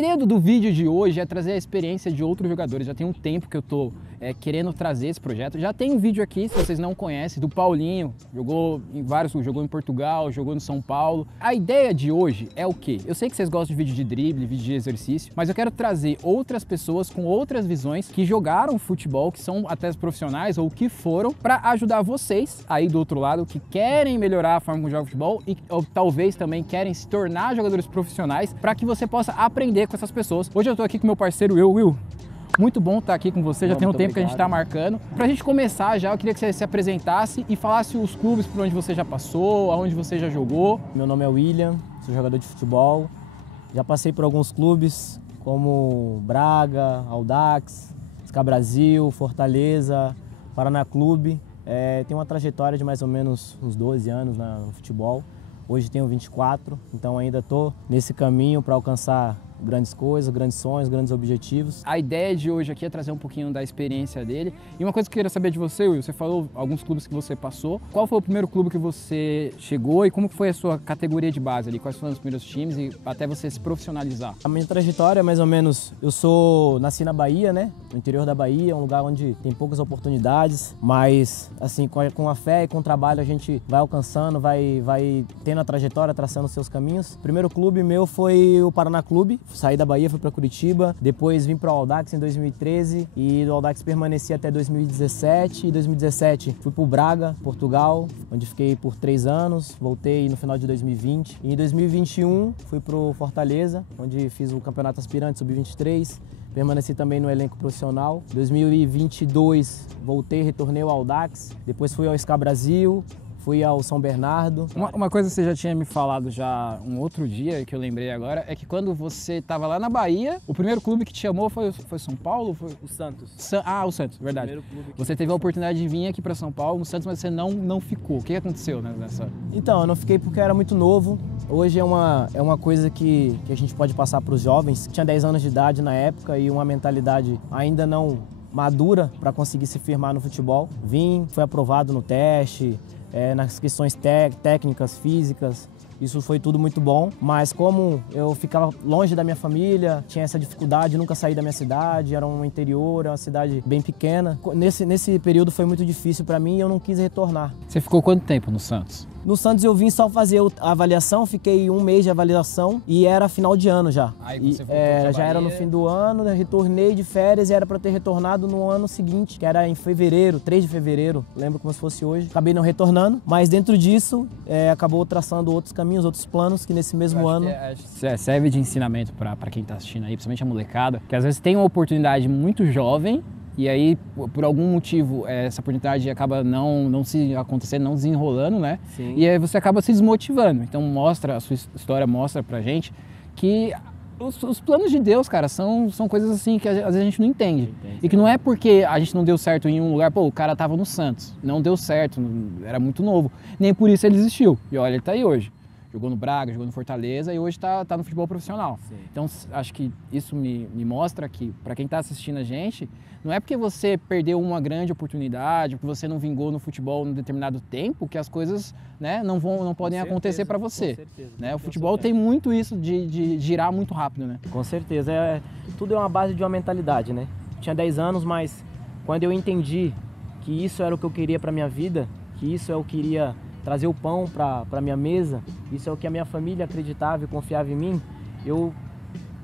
ideia do vídeo de hoje é trazer a experiência de outros jogadores. Já tem um tempo que eu tô querendo trazer esse projeto. Já tem um vídeo aqui, se vocês não conhecem, do Paulinho. Jogou em vários, jogou em Portugal, jogou no São Paulo. A ideia de hoje é o quê? Eu sei que vocês gostam de vídeo de drible, vídeo de exercício, mas eu quero trazer outras pessoas com outras visões que jogaram futebol, que são atletas profissionais ou que foram, para ajudar vocês aí do outro lado que querem melhorar a forma como joga futebol e ou talvez também querem se tornar jogadores profissionais, para que você possa aprender com essas pessoas. Hoje eu tô aqui com meu parceiro Will. Muito bom estar aqui com você, já tem um tempo que a gente está marcando. Pra gente começar já, eu queria que você se apresentasse e falasse os clubes por onde você já passou, aonde você já jogou. Meu nome é William, sou jogador de futebol. Já passei por alguns clubes como Braga, Audax, SK Brasil, Fortaleza, Paraná Clube. Tenho uma trajetória de mais ou menos uns 12 anos no futebol. Hoje tenho 24, então ainda estou nesse caminho para alcançar grandes coisas, grandes sonhos, grandes objetivos. A ideia de hoje aqui é trazer um pouquinho da experiência dele. E uma coisa que eu queria saber de você, Will, você falou alguns clubes que você passou. Qual foi o primeiro clube que você chegou e como foi a sua categoria de base ali? Quais foram os primeiros times e até você se profissionalizar? A minha trajetória, mais ou menos, nasci na Bahia, né? No interior da Bahia, um lugar onde tem poucas oportunidades, mas assim, com a fé e com o trabalho a gente vai alcançando, vai tendo a trajetória, traçando os seus caminhos. O primeiro clube meu foi o Paraná Clube. Saí da Bahia, fui para Curitiba, depois vim para o Audax em 2013 e do Audax permaneci até 2017. Em 2017 fui para o Braga, Portugal, onde fiquei por 3 anos, voltei no final de 2020. E em 2021 fui para o Fortaleza, onde fiz o Campeonato Aspirante Sub-23. Permaneci também no elenco profissional. Em 2022 voltei, retornei ao Audax, depois fui ao SK Brasil. Fui ao São Bernardo. Uma coisa que você já tinha me falado já um outro dia, que eu lembrei agora, é que quando você estava lá na Bahia, o primeiro clube que te chamou foi São Paulo? Foi o Santos. O Santos, verdade. Você teve a oportunidade de vir aqui para São Paulo, no Santos, mas você não ficou. O que aconteceu nessa? Então, eu não fiquei porque eu era muito novo. Hoje é uma coisa que a gente pode passar para os jovens. Tinha 10 anos de idade na época e uma mentalidade ainda não madura para conseguir se firmar no futebol. Fui aprovado no teste, nas questões técnicas, físicas, isso foi tudo muito bom, mas como eu ficava longe da minha família, tinha essa dificuldade, nunca saí da minha cidade, era um interior, é uma cidade bem pequena. Nesse período foi muito difícil para mim e eu não quis retornar. Você ficou quanto tempo no Santos? No Santos eu vim só fazer a avaliação, fiquei 1 mês de avaliação e era final de ano já. Aí você voltou já era no fim do ano, retornei de férias e era para ter retornado no ano seguinte, que era em fevereiro, 3 de fevereiro, lembro como se fosse hoje. Acabei não retornando, mas dentro disso acabou traçando outros caminhos, outros planos que nesse mesmo ano... serve de ensinamento para quem está assistindo aí, principalmente a molecada, que às vezes tem uma oportunidade muito jovem, e aí, por algum motivo, essa oportunidade acaba não se acontecendo, não desenrolando, né? Sim. E aí você acaba se desmotivando. Então a sua história mostra pra gente que os planos de Deus, cara, são coisas assim que às vezes a gente não entende. E que não é porque a gente não deu certo em um lugar, o cara tava no Santos, não deu certo, era muito novo. Nem por isso ele desistiu. E olha, ele tá aí hoje. Jogou no Braga, jogou no Fortaleza e hoje tá no futebol profissional. Sim. Então acho que isso me mostra que, para quem está assistindo a gente, não é porque você perdeu uma grande oportunidade, porque você não vingou no futebol em determinado tempo, que as coisas, né, não podem acontecer para você. Com certeza. Né? O futebol tem muito isso de girar muito rápido, né? Com certeza. Tudo é uma base de uma mentalidade, né? Tinha 10 anos, mas quando eu entendi que isso era o que eu queria para minha vida, que isso é o que iria trazer o pão para minha mesa, isso é o que a minha família acreditava e confiava em mim, eu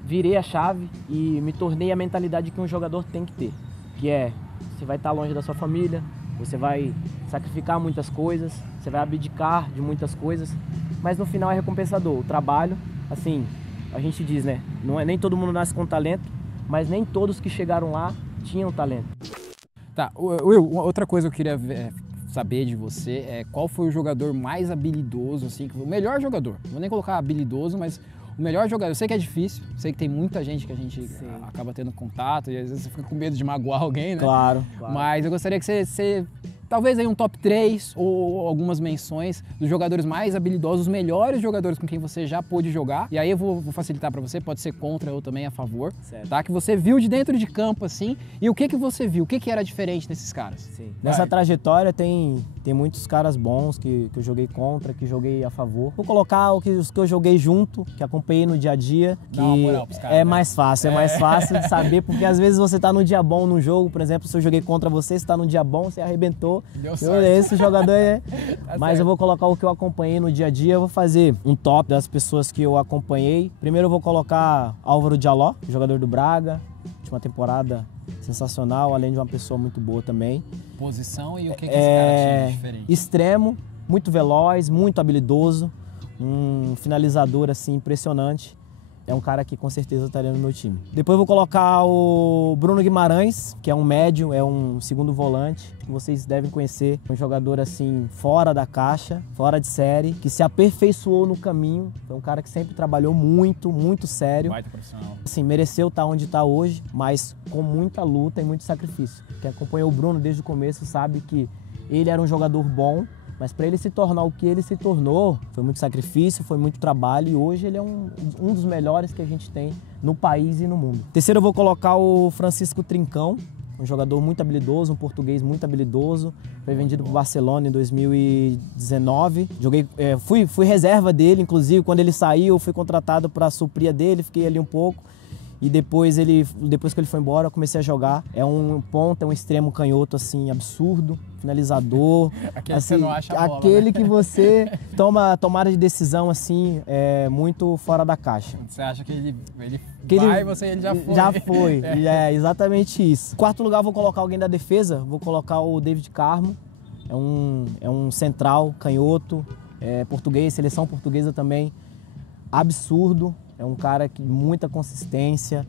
virei a chave e me tornei a mentalidade que um jogador tem que ter, que você vai estar longe da sua família, você vai sacrificar muitas coisas, você vai abdicar de muitas coisas, mas no final é recompensador. O trabalho, assim, a gente diz, né, nem todo mundo nasce com talento, mas nem todos que chegaram lá tinham talento. Tá, Will, outra coisa que eu queria saber de você é qual foi o jogador mais habilidoso, assim, o melhor jogador, não vou nem colocar habilidoso, mas o melhor jogador. Eu sei que é difícil, sei que tem muita gente que a gente acaba tendo contato e às vezes você fica com medo de magoar alguém, né? Claro. Mas eu gostaria que você talvez aí um top 3 ou algumas menções dos jogadores mais habilidosos, os melhores jogadores com quem você já pôde jogar. E aí eu vou facilitar para você, pode ser contra ou também a favor, certo, tá? Que você viu de dentro de campo, assim, e o que você viu? O que era diferente nesses caras? Sim. Nessa trajetória tem muitos caras bons que eu joguei contra, que joguei a favor. Vou colocar os que eu joguei junto, que acompanhei no dia a dia, que dá uma moral pros caras, é né? mais fácil, é mais fácil de saber, porque às vezes você tá no dia bom no jogo, por exemplo, se eu joguei contra você, você tá no dia bom, você arrebentou. Deu sorte. Esse jogador é... Tá Mas certo. eu vou colocar o que eu acompanhei no dia a dia, eu vou fazer um top das pessoas que eu acompanhei. Primeiro eu vou colocar Álvaro Diallo, jogador do Braga, última temporada sensacional, além de uma pessoa muito boa também. Posição e o que esse cara tinha de diferente? Extremo, muito veloz, muito habilidoso, um finalizador assim impressionante. É um cara que com certeza estaria no meu time. Depois eu vou colocar o Bruno Guimarães, que é um médio, é um segundo volante, que vocês devem conhecer. Um jogador assim, fora da caixa, fora de série, que se aperfeiçoou no caminho. É um cara que sempre trabalhou muito, muito sério. Baita profissional. Assim, mereceu estar onde está hoje, mas com muita luta e muito sacrifício. Quem acompanhou o Bruno desde o começo sabe que ele era um jogador bom, mas para ele se tornar o que ele se tornou, foi muito sacrifício, foi muito trabalho, e hoje ele é um dos melhores que a gente tem no país e no mundo. Terceiro eu vou colocar o Francisco Trincão, um jogador muito habilidoso, um português muito habilidoso, foi vendido para o Barcelona em 2019. Fui reserva dele, inclusive quando ele saiu, eu fui contratado para suprir a dele, fiquei ali um pouco. E depois que ele foi embora, eu comecei a jogar. É um ponta, é um extremo canhoto, assim, absurdo, finalizador. Aquele assim, que você não acha a bola, aquele né? que você tomada de decisão, assim, muito fora da caixa. Você acha que ele Que vai ele e ele já foi? Já foi, é exatamente isso. Quarto lugar, eu vou colocar alguém da defesa, vou colocar o David Carmo. É um central, canhoto, português, seleção portuguesa também, absurdo. É um cara que muita consistência,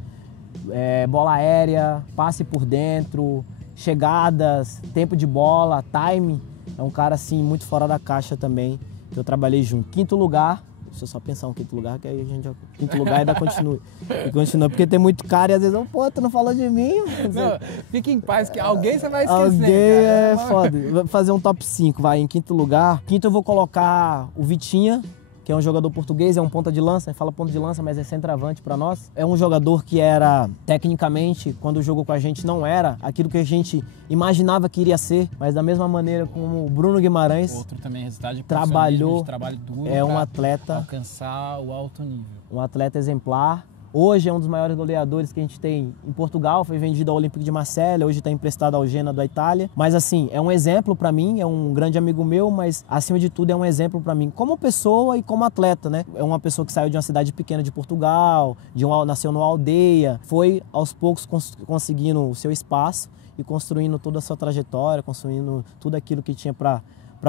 bola aérea, passe por dentro, chegadas, tempo de bola, time. É um cara assim muito fora da caixa também, que eu trabalhei junto. Quinto lugar, deixa eu só pensar um quinto lugar, que aí a gente já... Quinto lugar ainda continua. E continua, porque tem muito cara e às vezes, pô, tu não falou de mim? Não, fique em paz, que alguém você vai esquecer. Alguém cara. é foda. Vou fazer um top 5, vai, em quinto lugar. Quinto eu vou colocar o Vitinha, que é um jogador português, é um ponta de lança, fala ponta de lança, mas é centroavante para nós. É um jogador que era, tecnicamente, quando jogou com a gente, não era aquilo que a gente imaginava que iria ser, mas da mesma maneira como o Bruno Guimarães, Outro também, resultado de trabalhou, de trabalho duro é um pra atleta, alcançar o alto nível. um atleta exemplar. Hoje é um dos maiores goleadores que a gente tem em Portugal, foi vendido ao Olympique de Marselha, hoje está emprestado ao Genoa da Itália. Mas assim, é um exemplo para mim, é um grande amigo meu, mas acima de tudo é um exemplo para mim como pessoa e como atleta, né? É uma pessoa que saiu de uma cidade pequena de Portugal, nasceu numa aldeia, foi aos poucos conseguindo o seu espaço e construindo toda a sua trajetória, construindo tudo aquilo que tinha para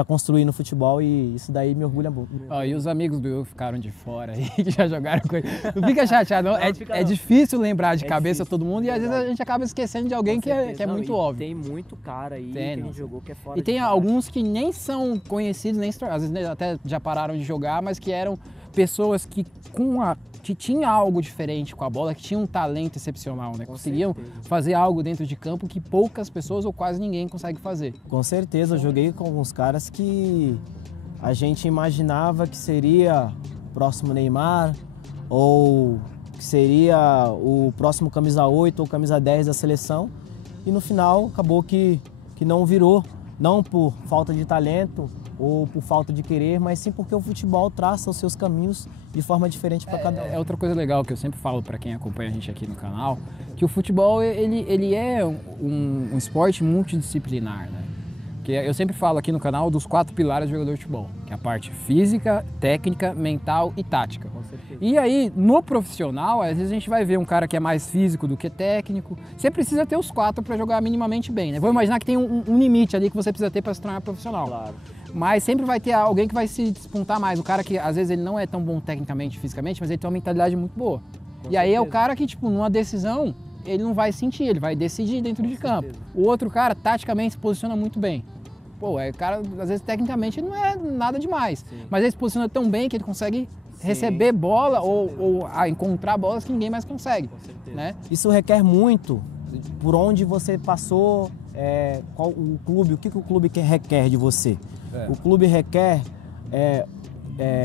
construir no futebol, e isso daí me orgulha muito. E os amigos do Will ficaram de fora aí, que já jogaram com ele. Não fica chateado, não. É difícil lembrar de cabeça difícil. todo mundo, e às vezes a gente acaba esquecendo de alguém que é muito óbvio. Tem muito cara aí Tem, que a não. gente jogou que é fora E tem de caixa. alguns que nem são conhecidos, nem às vezes até já pararam de jogar, mas que eram pessoas que tinham algo diferente com a bola, que tinham um talento excepcional, né? Com Conseguiam certeza. fazer algo dentro de campo que poucas pessoas ou quase ninguém consegue fazer. Com certeza, eu joguei com alguns caras que a gente imaginava que seria o próximo Neymar, ou que seria o próximo camisa 8 ou camisa 10 da seleção, e no final acabou que não virou, não por falta de talento ou por falta de querer, mas sim porque o futebol traça os seus caminhos de forma diferente para cada um. É outra coisa legal que eu sempre falo para quem acompanha a gente aqui no canal, que o futebol ele é um esporte multidisciplinar, né? Que eu sempre falo aqui no canal dos 4 pilares do jogador de futebol, que é a parte física, técnica, mental e tática. Com certeza. E aí, no profissional, às vezes a gente vai ver um cara que é mais físico do que técnico. Você precisa ter os 4 para jogar minimamente bem, né? Vou imaginar que tem um limite ali que você precisa ter para se tornar profissional. Claro. Mas sempre vai ter alguém que vai se despontar mais. O cara que às vezes ele não é tão bom tecnicamente, fisicamente, mas ele tem uma mentalidade muito boa. Com E aí é o certeza. cara que, tipo, numa decisão, ele não vai sentir, ele vai decidir dentro de campo. certeza. O outro cara, taticamente, se posiciona muito bem. Pô, o cara, às vezes, tecnicamente, ele não é nada demais. Sim. Mas ele se posiciona tão bem que ele consegue Sim, receber bola com ou encontrar bolas que ninguém mais consegue. Com certeza. Né? Isso requer muito por onde você passou, qual o clube, o que o clube requer de você. O clube requer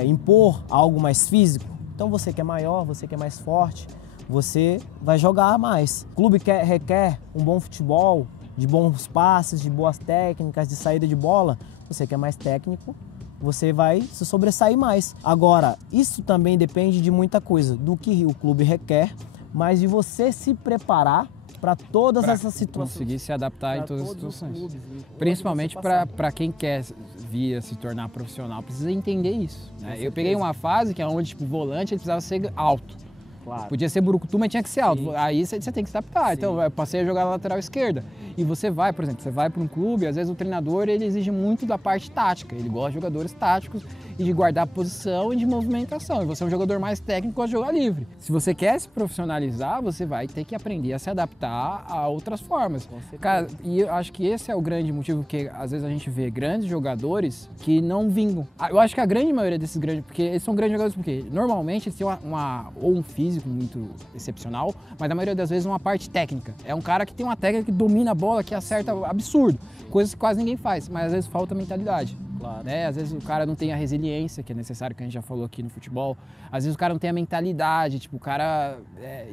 impor algo mais físico. Então você que é maior, você que é mais forte, você vai jogar mais. O clube requer um bom futebol, de bons passes, de boas técnicas, de saída de bola. Você que é mais técnico, você vai se sobressair mais. Agora, isso também depende de muita coisa, do que o clube requer, mas de você se preparar para todas essas situações. Conseguir se adaptar em todas as situações. Clubes, principalmente para quem quer vir a se tornar profissional, precisa entender isso. Né? Eu peguei uma fase que é onde tipo, o volante ele precisava ser alto. Claro. Podia ser burucutu, mas tinha que ser alto. Sim. Aí você tem que se adaptar. Sim. Então eu passei a jogar na lateral esquerda. E você vai, por exemplo, você vai para um clube, às vezes o treinador ele exige muito da parte tática. Ele gosta de jogadores táticos e de guardar posição e de movimentação. E você é um jogador mais técnico, gosta de jogar livre. Se você quer se profissionalizar, você vai ter que aprender a se adaptar a outras formas. Cara, e eu acho que esse é o grande motivo que às vezes a gente vê grandes jogadores que não vingam. Eu acho que a grande maioria desses grandes, porque eles são grandes jogadores porque normalmente eles têm ou um físico muito excepcional, mas na maioria das vezes uma parte técnica. É um cara que tem uma técnica que domina a bola, que acerta absurdo, coisas que quase ninguém faz, mas às vezes falta mentalidade. Claro. Né? Às vezes o cara não tem a resiliência que é necessário, que a gente já falou aqui no futebol. Às vezes o cara não tem a mentalidade, tipo, o cara...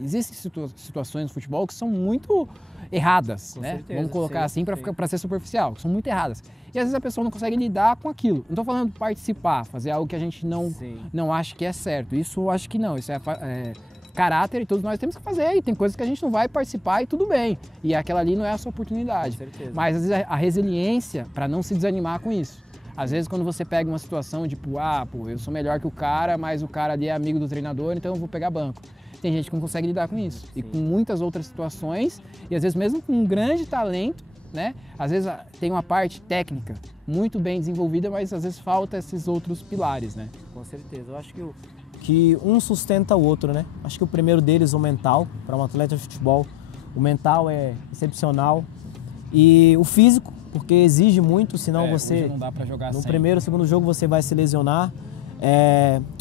existem situações no futebol que são muito erradas, né? Certeza, vamos colocar assim para ser superficial, que são muito erradas. E às vezes a pessoa não consegue lidar com aquilo. Não estou falando de participar, fazer algo que a gente não acha que é certo. Isso eu acho que não, isso é caráter e todos nós temos que fazer, e tem coisas que a gente não vai participar e tudo bem, e aquela ali não é a sua oportunidade. Mas às vezes a resiliência para não se desanimar com isso. Às vezes quando você pega uma situação de tipo, eu sou melhor que o cara, mas o cara ali é amigo do treinador, então eu vou pegar banco. Tem gente que não consegue lidar com isso. E com muitas outras situações, e às vezes mesmo com um grande talento, né? Às vezes tem uma parte técnica muito bem desenvolvida, mas às vezes falta esses outros pilares, né? Com certeza, eu acho que um sustenta o outro, né? Acho que o primeiro deles, o mental, para um atleta de futebol, o mental é excepcional, e o físico, porque exige muito, senão você, não dá pra jogar no primeiro, segundo jogo você vai se lesionar.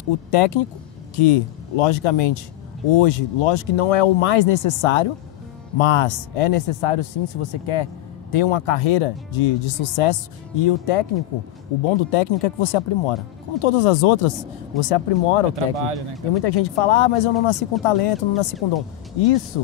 O técnico, que logicamente, hoje, lógico que não é o mais necessário, mas é necessário sim se você quer ter uma carreira de sucesso. E o técnico, o bom do técnico é que você aprimora. Como todas as outras, você aprimora o técnico. Né, tem muita gente que fala, mas eu não nasci com talento, não nasci com dom. Isso,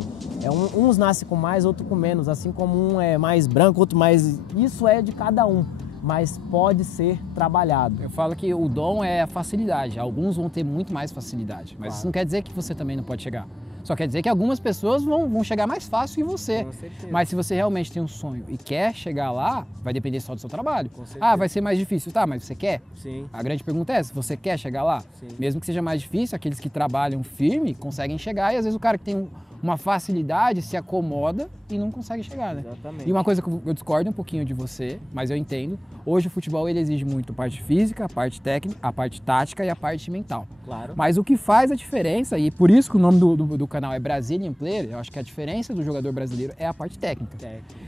uns nascem com mais, outros com menos. Assim como um é mais branco, outro mais... Isso é de cada um, mas pode ser trabalhado. Eu falo que o dom é a facilidade. Alguns vão ter muito mais facilidade, mas isso não quer dizer que você também não pode chegar. Só quer dizer que algumas pessoas vão chegar mais fácil que você. Com certeza. Mas se você realmente tem um sonho e quer chegar lá, vai depender só do seu trabalho. Vai ser mais difícil. Tá, mas você quer? Sim. A grande pergunta é se você quer chegar lá. Sim. Mesmo que seja mais difícil, aqueles que trabalham firme conseguem chegar, e às vezes o cara que tem uma facilidade se acomoda e não consegue chegar, né? Exatamente. E uma coisa que eu discordo um pouquinho de você, mas eu entendo, hoje o futebol ele exige muito a parte física, a parte técnica, a parte tática e a parte mental. Claro. Mas o que faz a diferença, e por isso que o nome do canal é Brazilian Player, eu acho que a diferença do jogador brasileiro é a parte técnica.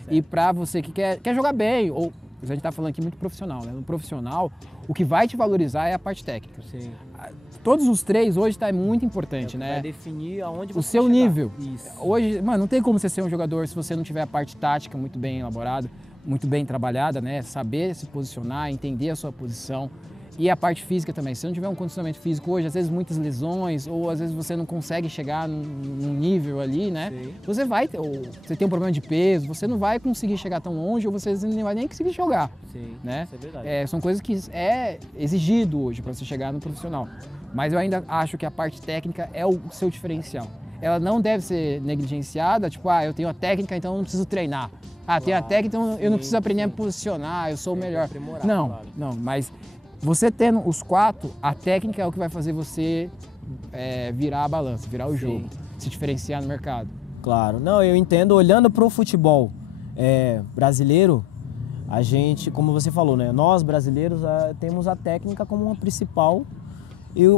E pra você que quer jogar bem, ou a gente tá falando aqui muito profissional, né? No profissional, o que vai te valorizar é a parte técnica. Sim. Todos os três hoje tá muito importante, né? Vai definir aonde você o seu nível. Isso. Hoje, mano, não tem como você ser um jogador se você não tiver a parte tática muito bem elaborada, muito bem trabalhada, né? Saber se posicionar, entender a sua posição. E a parte física também. Se você não tiver um condicionamento físico hoje, às vezes muitas lesões, ou às vezes você não consegue chegar num nível ali, né? Sim. Você tem um problema de peso, você não vai conseguir chegar tão longe, ou você não vai nem conseguir jogar. Sim, né? Isso é verdade. São coisas que é exigido hoje para você chegar no profissional. Mas eu ainda acho que a parte técnica é o seu diferencial. Ela não deve ser negligenciada, tipo, eu tenho a técnica, então eu não preciso treinar. Tenho a técnica, então eu não preciso aprender a me posicionar, eu sou o melhor. Não, mas você tendo os quatro, a técnica é o que vai fazer você virar a balança, virar o jogo, se diferenciar no mercado. Claro, não, eu entendo, olhando para o futebol brasileiro, a gente, como você falou, né, nós brasileiros temos a técnica como uma principal,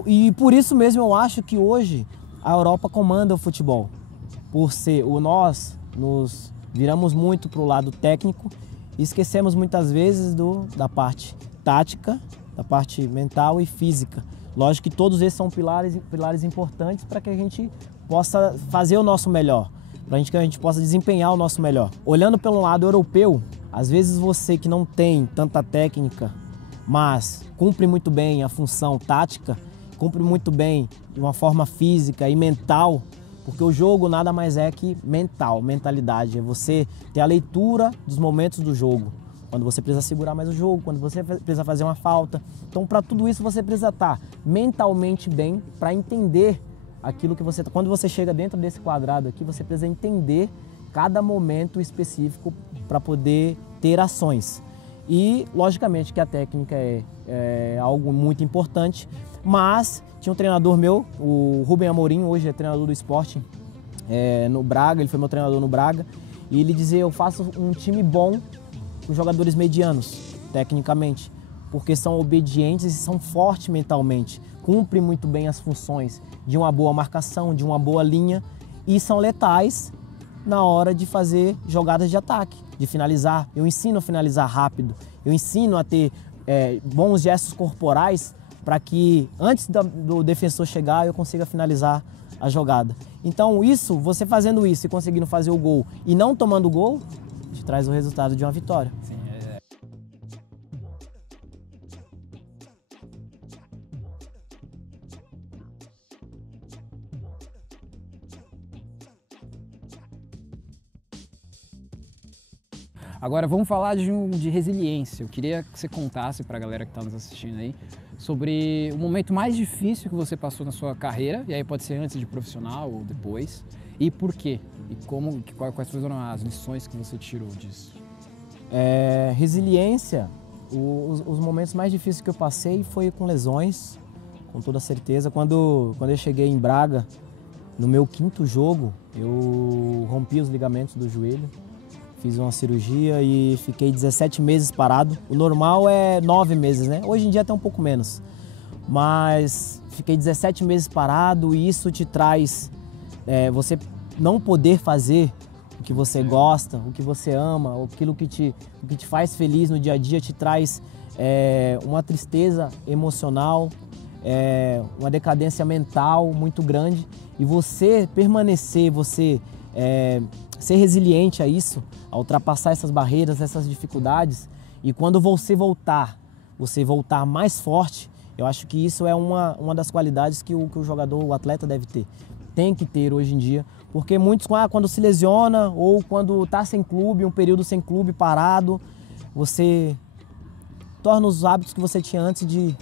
e por isso mesmo eu acho que hoje a Europa comanda o futebol, por ser nós nos viramos muito para o lado técnico e esquecemos muitas vezes da parte tática, da parte mental e física. Lógico que todos esses são pilares importantes para que a gente possa fazer o nosso melhor. para que a gente possa desempenhar o nosso melhor. Olhando pelo lado europeu, às vezes você que não tem tanta técnica, mas cumpre muito bem a função tática, cumpre muito bem de uma forma física e mental, porque o jogo nada mais é que mentalidade, é você ter a leitura dos momentos do jogo, quando você precisa segurar mais o jogo, quando você precisa fazer uma falta. Então, para tudo isso, você precisa estar mentalmente bem para entender aquilo que você... Quando você chega dentro desse quadrado aqui, você precisa entender cada momento específico para poder ter ações. E, logicamente, que a técnica é algo muito importante, mas tinha um treinador meu, o Rubem Amorim, hoje é treinador do Sporting no Braga, ele foi meu treinador no Braga, e ele dizia: eu faço um time bom com jogadores medianos, tecnicamente, porque são obedientes e são fortes mentalmente, cumprem muito bem as funções de uma boa marcação, de uma boa linha, e são letais na hora de fazer jogadas de ataque, de finalizar. Eu ensino a finalizar rápido, eu ensino a ter bons gestos corporais para que antes do defensor chegar eu consiga finalizar a jogada. Então isso, você fazendo isso e conseguindo fazer o gol e não tomando gol, te traz o resultado de uma vitória. Sim, Agora vamos falar de resiliência. Eu queria que você contasse para a galera que está nos assistindo aí sobre o momento mais difícil que você passou na sua carreira, e aí pode ser antes de profissional ou depois, e por quê? E quais foram as lições que você tirou disso? Resiliência, os momentos mais difíceis que eu passei foi com lesões, com toda certeza. Quando eu cheguei em Braga, no meu 5º jogo, eu rompi os ligamentos do joelho. Fiz uma cirurgia e fiquei 17 meses parado. O normal é 9 meses, né? Hoje em dia até um pouco menos. Mas fiquei 17 meses parado e isso te traz você não poder fazer o que você gosta, o que você ama, aquilo que te faz feliz no dia a dia, te traz uma tristeza emocional, uma decadência mental muito grande. E você permanecer, ser resiliente a isso, a ultrapassar essas barreiras, essas dificuldades, e quando você voltar mais forte, eu acho que isso é uma das qualidades que o jogador, o atleta deve ter. Tem que ter hoje em dia, porque muitos, quando se lesiona ou quando está sem clube, um período sem clube, parado, você torna os hábitos que você tinha antes de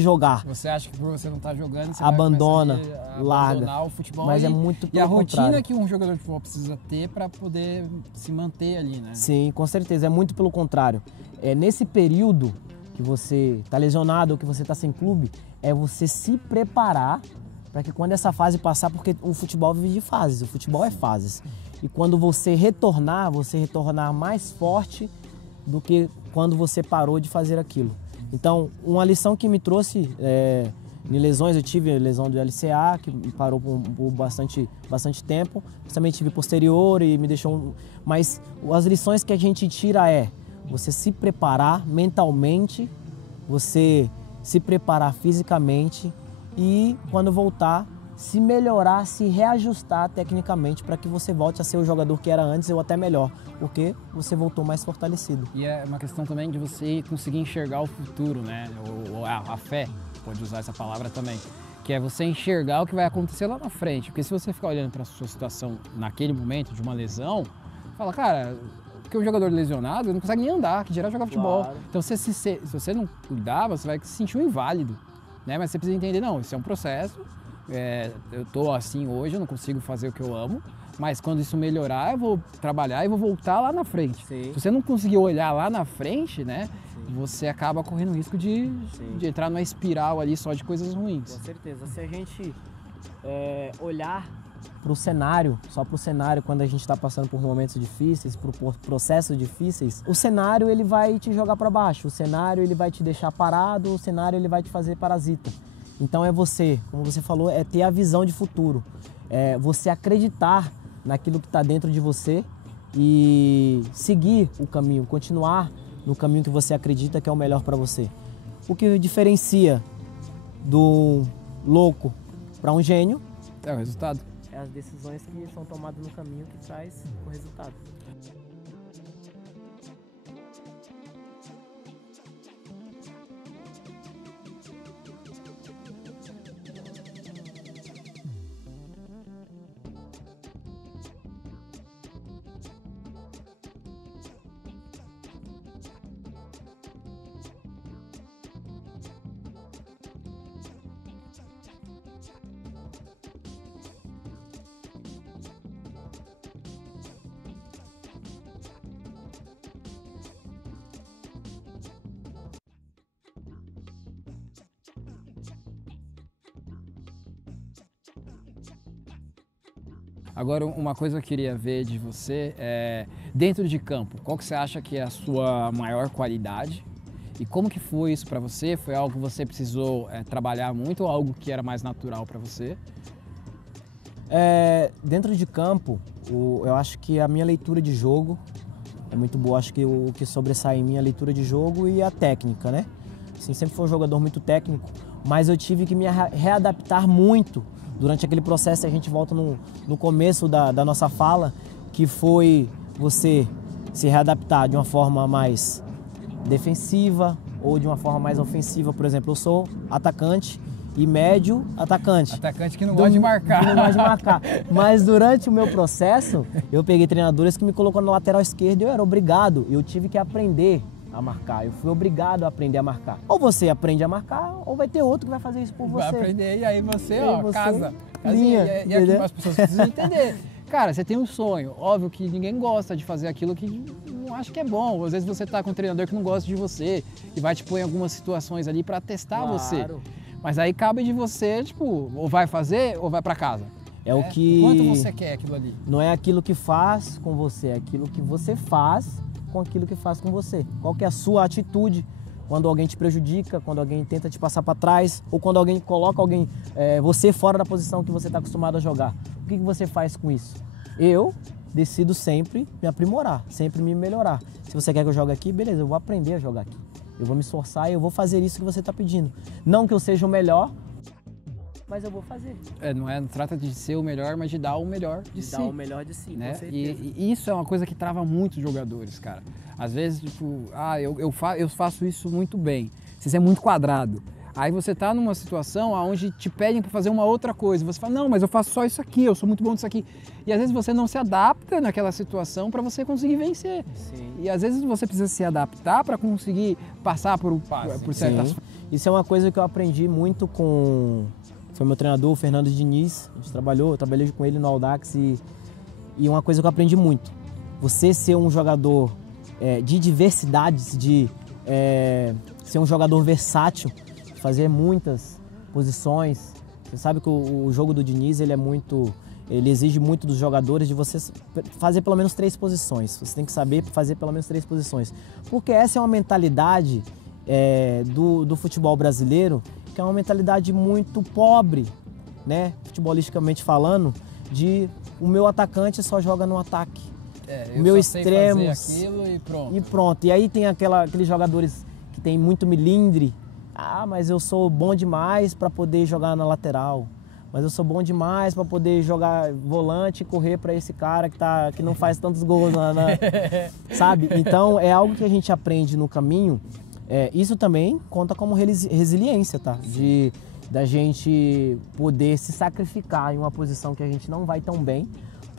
jogar. Você acha que por você não estar jogando, você abandona, vai larga. Abandonar o futebol. Mas é muito E a rotina contrário. que um jogador de futebol precisa ter para poder se manter ali, né? Sim, com certeza. É muito pelo contrário. Nesse período que você está lesionado ou que você está sem clube, é você se preparar para que quando essa fase passar, porque o futebol vive de fases, o futebol é fases. E quando você retornar mais forte do que quando você parou de fazer aquilo. Então, uma lição que me trouxe em lesões, eu tive a lesão do LCA, que me parou por bastante tempo. Eu também tive posterior e me deixou... Mas as lições que a gente tira você se preparar mentalmente, você se preparar fisicamente e, quando voltar, se melhorar, se reajustar tecnicamente para que você volte a ser o jogador que era antes ou até melhor, porque você voltou mais fortalecido. E é uma questão também de você conseguir enxergar o futuro, né? Ou a fé, pode usar essa palavra também, que é você enxergar o que vai acontecer lá na frente. Porque se você ficar olhando para a sua situação naquele momento de uma lesão, fala, cara, porque um jogador lesionado não consegue nem andar, que dirá jogar futebol. Claro. Então se você não cuidar, você vai se sentir um inválido, né? Mas você precisa entender, não, isso é um processo. Eu tô assim hoje, eu não consigo fazer o que eu amo, mas quando isso melhorar, eu vou trabalhar e vou voltar lá na frente. Sim. Se você não conseguir olhar lá na frente, né, você acaba correndo risco de entrar numa espiral ali só de coisas ruins. Com certeza. Se a gente olhar para o cenário, só para o cenário, quando a gente está passando por momentos difíceis, por processos difíceis, o cenário ele vai te jogar para baixo, o cenário ele vai te deixar parado, o cenário ele vai te fazer parasita. Então como você falou, ter a visão de futuro, você acreditar naquilo que está dentro de você e seguir o caminho, continuar no caminho que você acredita que é o melhor para você. O que diferencia do louco para um gênio É o resultado. as decisões que são tomadas no caminho que traz o resultado. Agora, uma coisa que eu queria ver de você é, dentro de campo, qual que você acha que é a sua maior qualidade? E como que foi isso para você? Foi algo que você precisou trabalhar muito ou algo que era mais natural para você? Dentro de campo, eu acho que a minha leitura de jogo é muito boa. Acho que o que sobressai em mim é a leitura de jogo e a técnica, né? Assim, sempre fui um jogador muito técnico, mas eu tive que me readaptar muito durante aquele processo. A gente volta no começo da nossa fala, que foi você se readaptar de uma forma mais defensiva ou de uma forma mais ofensiva. Por exemplo, eu sou atacante e médio atacante. Atacante que não gosta de marcar. Que não gosta de marcar. Mas durante o meu processo, eu peguei treinadores que me colocou na lateral esquerda e eu era obrigado. Eu tive que aprender a marcar. Eu fui obrigado a aprender a marcar. Ou você aprende a marcar, ou vai ter outro que vai fazer isso por você. Vai aprender e aí você, casa. Linha, e aqui as pessoas precisam entender. Cara, você tem um sonho. Óbvio que ninguém gosta de fazer aquilo que não acha que é bom. Às vezes você tá com um treinador que não gosta de você e vai te pôr em algumas situações ali para testar você. Mas aí cabe de você, tipo, ou vai fazer ou vai para casa. É o que... Quanto você quer aquilo ali? Não é aquilo que faz com você, é aquilo que você faz com aquilo que faz com você. Qual que é a sua atitude quando alguém te prejudica, quando alguém tenta te passar para trás, ou quando alguém coloca você fora da posição que você está acostumado a jogar. O que você faz com isso? Eu decido sempre me aprimorar, sempre me melhorar. Se você quer que eu jogue aqui, beleza, eu vou aprender a jogar aqui. Eu vou me esforçar e eu vou fazer isso que você está pedindo. Não que eu seja o melhor, mas eu vou fazer. Não trata de ser o melhor, mas de dar o melhor de si. Dar o melhor de si, né? Com certeza. E isso é uma coisa que trava muitos jogadores, cara. Às vezes, tipo, eu faço isso muito bem. Você é muito quadrado. Aí você tá numa situação onde te pedem para fazer uma outra coisa. Você fala, não, mas eu faço só isso aqui, eu sou muito bom nisso aqui. E às vezes você não se adapta naquela situação para você conseguir vencer. Sim. E às vezes você precisa se adaptar para conseguir passar por certas... Sim. Isso é uma coisa que eu aprendi muito com... Foi meu treinador, o Fernando Diniz. A gente eu trabalhei com ele no Audax e uma coisa que eu aprendi muito. Você ser um jogador de diversidades, de ser um jogador versátil, fazer muitas posições. Você sabe que o jogo do Diniz, ele exige muito dos jogadores de você fazer pelo menos 3 posições. Você tem que saber fazer pelo menos 3 posições. Porque essa é uma mentalidade do futebol brasileiro, que é uma mentalidade muito pobre, né? Futebolisticamente falando, de o meu atacante só joga no ataque. O meu extremo e pronto. E aí tem aqueles jogadores que tem muito milindre. Mas eu sou bom demais para poder jogar na lateral. Mas eu sou bom demais para poder jogar volante e correr para esse cara que não faz tantos gols, sabe? Então é algo que a gente aprende no caminho. Isso também conta como resiliência, tá? Da gente poder se sacrificar em uma posição que a gente não vai tão bem,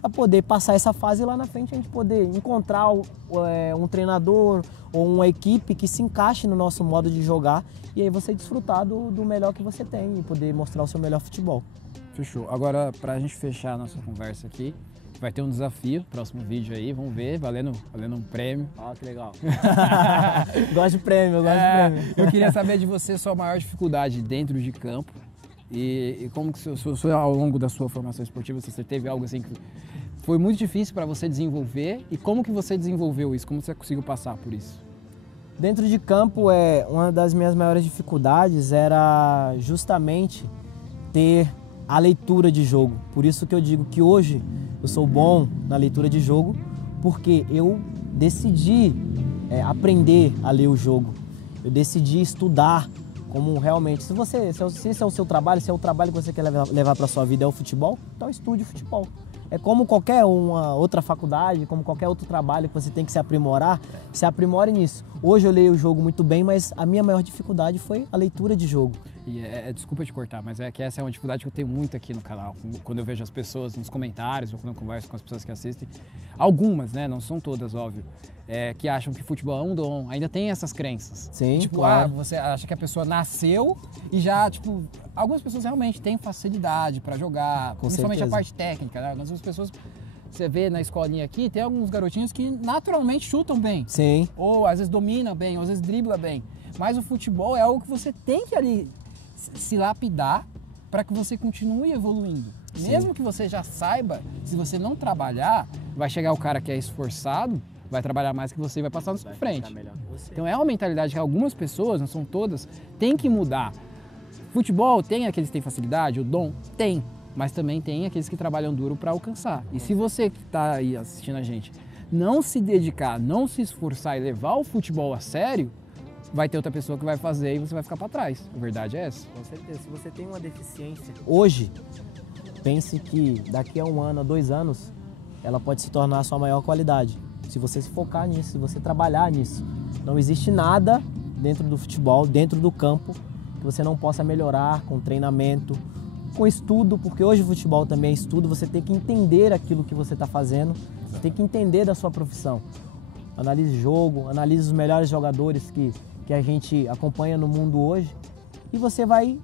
para poder passar essa fase e lá na frente a gente poder encontrar um treinador ou uma equipe que se encaixe no nosso modo de jogar e aí você desfrutar do melhor que você tem e poder mostrar o seu melhor futebol. Fechou. Agora, para a gente fechar a nossa conversa aqui, vai ter um desafio, próximo vídeo aí, vamos ver, valendo um prêmio. Que legal. Gosto de prêmio, Eu queria saber de você sua maior dificuldade dentro de campo e como que ao longo da sua formação esportiva, se você teve algo assim que foi muito difícil para você desenvolver e como que você desenvolveu isso, como você conseguiu passar por isso? Dentro de campo, uma das minhas maiores dificuldades era justamente ter a leitura de jogo. Por isso que eu digo que hoje eu sou bom na leitura de jogo, porque eu decidi aprender a ler o jogo. Eu decidi estudar como realmente, se esse é o seu trabalho, se é o trabalho que você quer levar para sua vida é o futebol, então estude futebol. É como qualquer uma outra faculdade, como qualquer outro trabalho que você tem que se aprimorar, se aprimore nisso. Hoje eu leio o jogo muito bem, mas a minha maior dificuldade foi a leitura de jogo. E desculpa te cortar, mas é que essa é uma dificuldade que eu tenho muito aqui no canal. Quando eu vejo as pessoas nos comentários, ou quando eu converso com as pessoas que assistem, algumas, né, não são todas, óbvio, que acham que futebol é um dom, ainda tem essas crenças. Sim, tipo, claro. você acha que a pessoa nasceu e já, tipo, algumas pessoas realmente têm facilidade para jogar, principalmente a parte técnica, né? Algumas pessoas, você vê na escolinha aqui, tem alguns garotinhos que naturalmente chutam bem. Sim. Ou às vezes domina bem, ou às vezes dribla bem. Mas o futebol é algo que você tem que ali se lapidar para que você continue evoluindo. Sim. Mesmo que você já saiba, se você não trabalhar, vai chegar o cara que é esforçado, vai trabalhar mais que você e vai passar na sua frente. Então é uma mentalidade que algumas pessoas, não são todas, tem que mudar. Futebol tem aqueles que têm facilidade, o dom? Tem. Mas também tem aqueles que trabalham duro para alcançar. E se você que está aí assistindo a gente não se dedicar, não se esforçar e levar o futebol a sério, vai ter outra pessoa que vai fazer e você vai ficar para trás. A verdade é essa. Com certeza. Se você tem uma deficiência hoje, pense que daqui a 1 ano, a 2 anos, ela pode se tornar a sua maior qualidade. Se você se focar nisso, se você trabalhar nisso. Não existe nada dentro do futebol, dentro do campo, que você não possa melhorar com treinamento, com estudo, porque hoje o futebol também é estudo, você tem que entender aquilo que você está fazendo, você tem que entender da sua profissão. Analise jogo, analise os melhores jogadores que a gente acompanha no mundo hoje e você vai,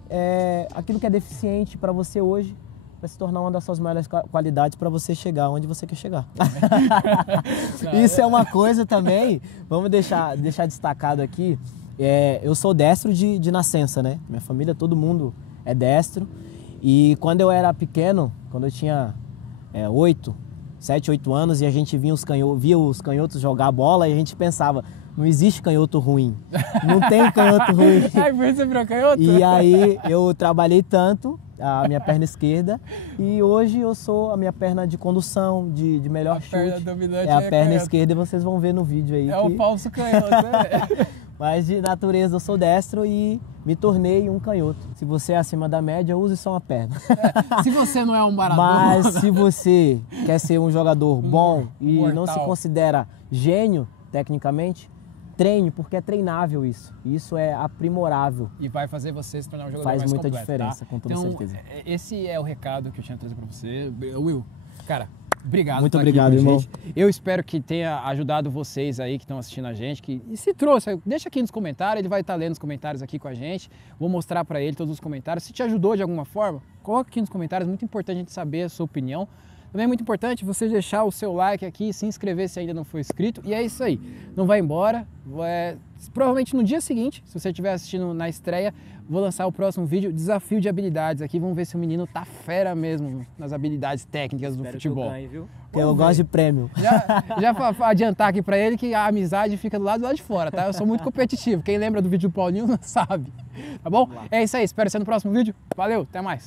aquilo que é deficiente para você hoje, vai se tornar uma das suas maiores qualidades para você chegar onde você quer chegar. Isso é uma coisa também, vamos deixar destacado aqui, eu sou destro de nascença, né? Minha família, todo mundo é destro. E quando eu era pequeno, quando eu tinha 7, 8 anos e a gente via os canhotos jogar bola e a gente pensava, não existe canhoto ruim, não tem canhoto ruim. Ai, você virou canhoto? E aí eu trabalhei tanto a minha perna esquerda e hoje eu sou a minha perna de condução, de melhor chute. Perna dominante é a perna esquerda e vocês vão ver no vídeo aí. O falso canhoto, né? Mas de natureza eu sou destro e me tornei um canhoto. Se você é acima da média, use só uma perna. Se você não é um Maradona... Mas se você quer ser um jogador bom e mortal, não se considera gênio, tecnicamente, treine, porque é treinável isso. Isso é aprimorável. E vai fazer você se tornar um jogador mais mais muita completo, diferença, tá? com toda certeza. Esse é o recado que eu tinha trazido pra você. Will, cara, obrigado. Muito obrigado, irmão. Gente. Eu espero que tenha ajudado vocês aí que estão assistindo a gente. E se trouxe, deixa aqui nos comentários, ele vai estar lendo os comentários aqui com a gente. Vou mostrar para ele todos os comentários. Se te ajudou de alguma forma, coloca aqui nos comentários. Muito importante a gente saber a sua opinião. Também é muito importante você deixar o seu like aqui, se inscrever se ainda não for inscrito. E é isso aí. Não vai embora. Provavelmente no dia seguinte, se você estiver assistindo na estreia, vou lançar o próximo vídeo, desafio de habilidades aqui. Vamos ver se o menino tá fera mesmo nas habilidades técnicas do futebol. Que eu ganhe, viu? Eu gosto de prêmio. Já adiantar aqui pra ele que a amizade fica do lado de fora, tá? Eu sou muito competitivo. Quem lembra do vídeo do Paulinho não sabe. Tá bom? É isso aí. Espero você no próximo vídeo. Valeu, até mais.